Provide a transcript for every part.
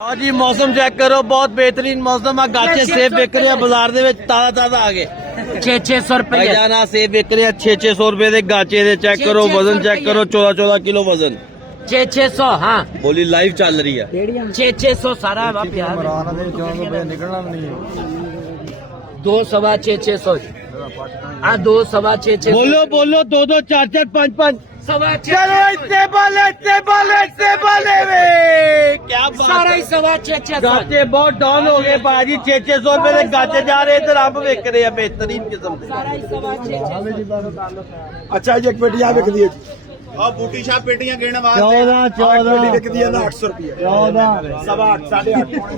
हाँ जी मौसम चेक करो, बहुत बेहतरीन मौसम है। गाचे सेब बिक रहे हैं बाजार ਦੇ ਵਿੱਚ ਤਾਜ਼ਾ ਤਾਜ਼ਾ ਆ ਗਏ 600 रुपए भाईजाना सेब बिक रहे हैं 600 रुपए ਦੇ गाचे ਦੇ। चेक करो वजन, चेक करो 14 किलो वजन। 600 हाँ बोली लाइव चल रही है। 600 सारा वा प्यार निकलना नहीं दो सवा 600 आ 2 सवा 600 बोलो बोलो 2 2 4 4 5 5 सवा चलो इतने बोले वे क्या बात सारा है। ही सवा 600 गाचे बहुत डाउन हो गए बाजी। 600 रुपए के गाचे जा रहे इधर आप बिक रहे हैं बेहतरीन किस्म से। सारा ही सवा 600 अच्छा जी एक पेटी आ बिक दी है और बूटी शाह पेटियां गिनने वास्ते 14 पेटी बिक दी है ना 800 रुपये 14 सवा 8 8.5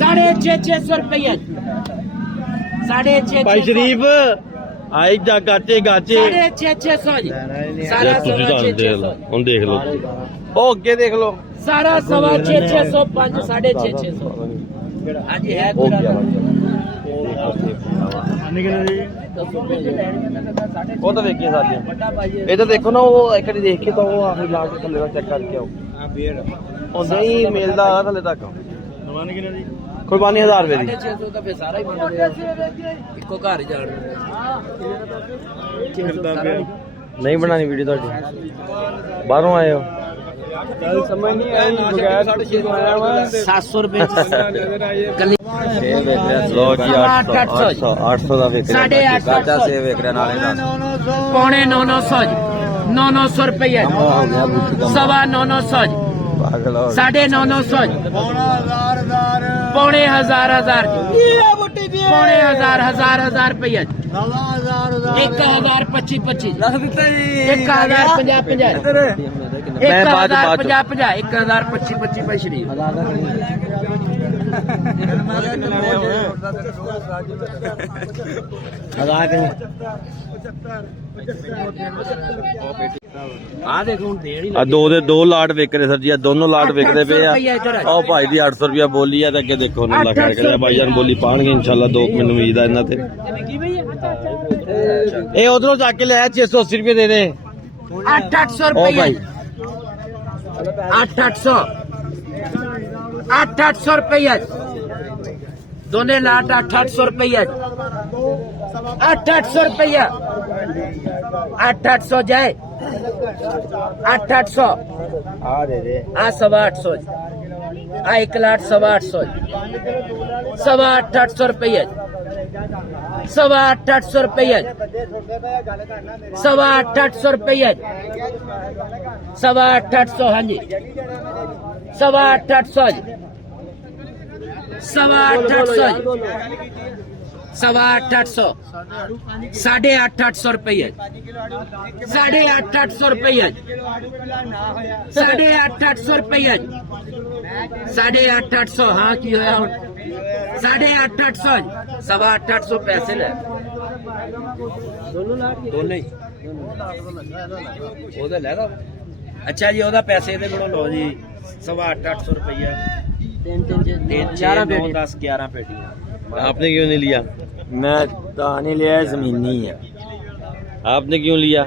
साढ़े 600 रुपये साढ़े 600 भाई शरीफ आई जा गाचे गाचे साढ़े 600 जी सारा ਤੁਸੀਂ सवा ਤਾਂ ਦੇਖ ਲਓ 600 ਹੁਣ ਦੇਖ ਲਓ ਉਹ ਅੱਗੇ ਦੇਖ ਲਓ सारा सवा 600 5 साढ़े 600 हाँ जी है ਹੋ ਗਿਆ ਉਹ ਤਾਂ ਵੇਖੀਏ ਸਾਡੀਆਂ ਇਹ ਤਾਂ ਦੇਖੋ ਨਾ ਉਹ ਇੱਕ ਵਾਰੀ ਦੇਖ ਕੇ ਤਾਂ ਉਹ ਆਖਰੀ ਲਾ ਕੇ ਥੱਲੇ ਦਾ ਚੈੱਕ ਕਰਕੇ ਆਓ ਉਹ ਨਹੀਂ ਮਿਲਦਾ ਥੱਲੇ ਤੱਕ ਕੁਰਬਾਨੀ 1000 ਰੁਪਏ ਦੀ 600 ਤਾਂ ਫੇ ਸਾਰਾ ਹੀ ਬਣ ਗਿਆ ਇੱਕੋ ਘਰ ਹੀ ਜਾਣ ਨਹੀਂ ਬਣਾਣੀ ਵੀਡੀਓ ਤੁਹਾਡੀ ਬਾਹਰੋਂ ਆਏ ਹੋ समझ नहीं आई बगैर 700 रुपए गली ਲੋ ਜੀ 800 800 ਦਾ ਵੇਚ साढ़े 800 ਸੇ ਵੇਖ ਰਿਹਾ ਨਾਲੇ ਦਾ पौने 900 900 रुपये सवा 900 ਪਾਗਲ ਹੋ साढ़े 900 पौने हजार पौने हजार रुपये 1000 25 25 1000 50 50 मैं बाद 50 50 1000 25 25 भाई शरीफ आ देखो हुन देड़ ही ਆ ਦੋ ਦੇ ਦੋ ਲਾਟ ਵਿਕ ਰਹੇ ਸਰ ਜੀ। ਆ ਦੋਨੋਂ ਲਾਟ ਵਿਕਦੇ ਪਏ ਆ। ਉਹ ਭਾਈ ਦੀ 800 ਰੁਪਿਆ ਬੋਲੀ ਆ ਤੇ ਅੱਗੇ ਦੇਖੋ ਨਾ ਲੱਗਾ ਕਹਿੰਦਾ ਭਾਈ ਜਾਨ ਬੋਲੀ ਪਾਣਗੇ ਇਨਸ਼ਾਅੱਲਾ। ਦੋ ਮੈਨੂੰ ਉਮੀਦ ਆ ਇਹਨਾਂ ਤੇ। ਇਹ ਉਧਰੋਂ ਜਾ ਕੇ ਲਿਆ 680 ਰੁਪਏ ਦੇ ਦੇ 800 ओ भाई। रुपये 800 रुपये दोनों लाट 800 रुपये 800 रुपये 800 जाए 800 ਆ ਦੇ ਦੇ आ सवा 800 आ 1 लाट सवा 800 सवा 800 रुपये सवा 800 रुपये सवा 800 रुपये सवा 800 हाँ जी सवा 800 सवा 800 सवा 800 साढ़े 800 रुपये साढ़े 800 रुपये साढ़े 800 रुपये साढ़े 800 हाँ की होया साढ़े 800 सवा 800 पैसे ले दोनों ही ਉਹਦਾ ਲੈ ਲਾ। ਅੱਛਾ ਜੀ ਉਹਦਾ ਪੈਸੇ ਇਹਦੇ ਕੋਲੋਂ ਲਓ ਜੀ सवा 800 रुपया 11 10 11 पेटियां आपने क्यों नहीं लिया? मैं तो नहीं लिया जमीनी है आपने क्यों लिया?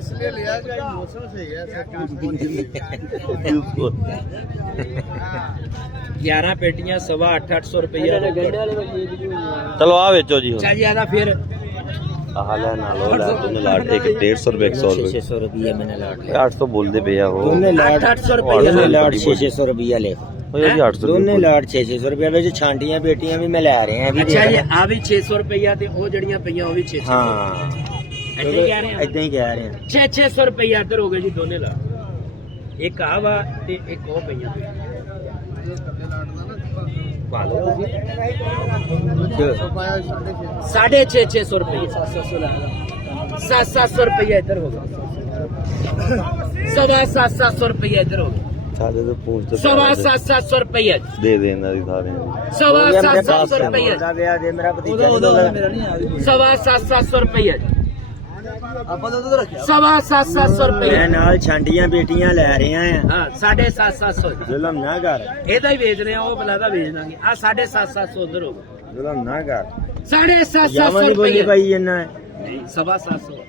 इसलिए लिया कि मौसम सही है 11 पेटियां सवा 800 रुपया चलो आ बेचो जी। अच्छा जी आधा फिर आह ले ना लो ले दोनों लाट एक 150 रुपए 100 रुपए 600 रुपये मैंने लाट 800 बोलते पे हो। दोनों लाट 800 दोनों रुपया लाट 600 रुपया ले ਉਹ ਜੀ 800 दोनों लाट 600 रुपया ਵਿੱਚ ਛਾਂਟੀਆਂ ਪੇਟੀਆਂ ਵੀ ਮੈਂ ਲੈ ਰਹੇ ਆ अच्छा जी आ भी 600 रुपया ਤੇ ਉਹ ਜਿਹੜੀਆਂ ਪਈਆਂ ਉਹ ਵੀ 600 ਹਾਂ ਐਦਾਂ ਹੀ ਕਹਿ ਰਹੇ ਆ ਇਦਾਂ ਹੀ ਕਹਿ ਰਹੇ ਆ 600 रुपया ਇੱਧਰ ਹੋ ਗਏ ਜੀ ਦੋਨੇ ਲਾ ਇੱਕ ਆ ਵਾ ਤੇ ਇੱਕ ਉਹ ਪਈਆਂ ਪਾ ਲਓ साढ़े 600 रुपया 700 रुपया इधर होगा सवा 700 रुपया इधर होगा ਸਾਡੇ ਤੋਂ ਪੁੱਛ सवा 700 रुपया ਦੇ ਦੇ ਇਹਨਾਂ ਦੀ ਸਾਰਿਆਂ ਦੀ। सवा 700 रुपया ਦਾ ਵਿਆਹ ਦੇ ਮੇਰਾ ਭਤੀਜਾ सवा 700 रुपया सवा 700 ਮੈਂ रुपया ਨਾਲ ਛਾਂਟੀਆਂ ਪੇਟੀਆਂ ਲੈ ਰਹੇ ਆ हाँ 750 ਜ਼ੁਲਮ ਨਾ ਕਰ ਇਹਦਾ ਹੀ ਵੇਚ ਰਹੇ ਆ ਉਹ ਬਲਾ ਦਾ ਵੇਚ ਦਾਂਗੇ ਆ 750 ਉਧਰ ਹੋਗਾ ਜ਼ੁਲਮ ਨਾ ਕਰ 750 ਜਾਵਾਂ ਨਹੀਂ ਬੋਲੀ रुपया ਭਾਈ ਇਹਨਾਂ नहीं 750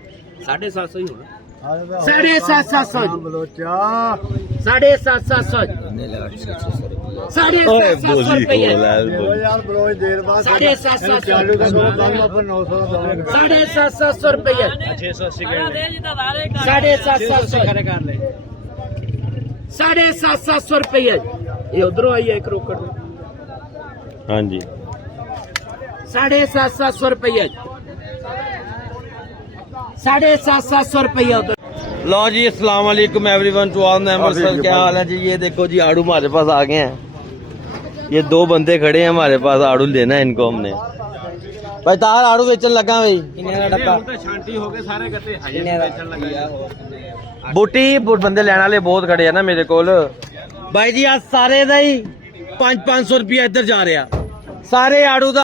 750 ही होगा 750 ਬਲੋਚਾ 750 750 रुपये ਯਾਰ ਬਲੋਚ ਦੇਰ ਬਾਅਦ 750 ਚਾਲੂ ਦਾ ਦੋ ਕੰਮ ਆਪਾਂ 900 ਦਾ ਦਵਾਂਗੇ 750 रुपये 750 रुपये ये उधरों आई है एक रोकड़ हाँ जी 750 रुपये 750 रुपये उधर लो जी अस्सलाम वालेकुम एवरीवन टू ऑल मेंबर्स क्या हाल है जी। ये देखो जी आड़ू हमारे पास आ गए हैं। ये दो बंदे खड़े हैं हमारे पास, आड़ू लेना है इनको हमने। भाई तार आड़ू बेचन लगा भाई बूटी बंदे लेने वाले बहुत खड़े हैं ना मेरे कोल। भाई जी आज सारे ਦਾ ਹੀ 500 रुपया इधर जा रहा सारे आड़ू ਦਾ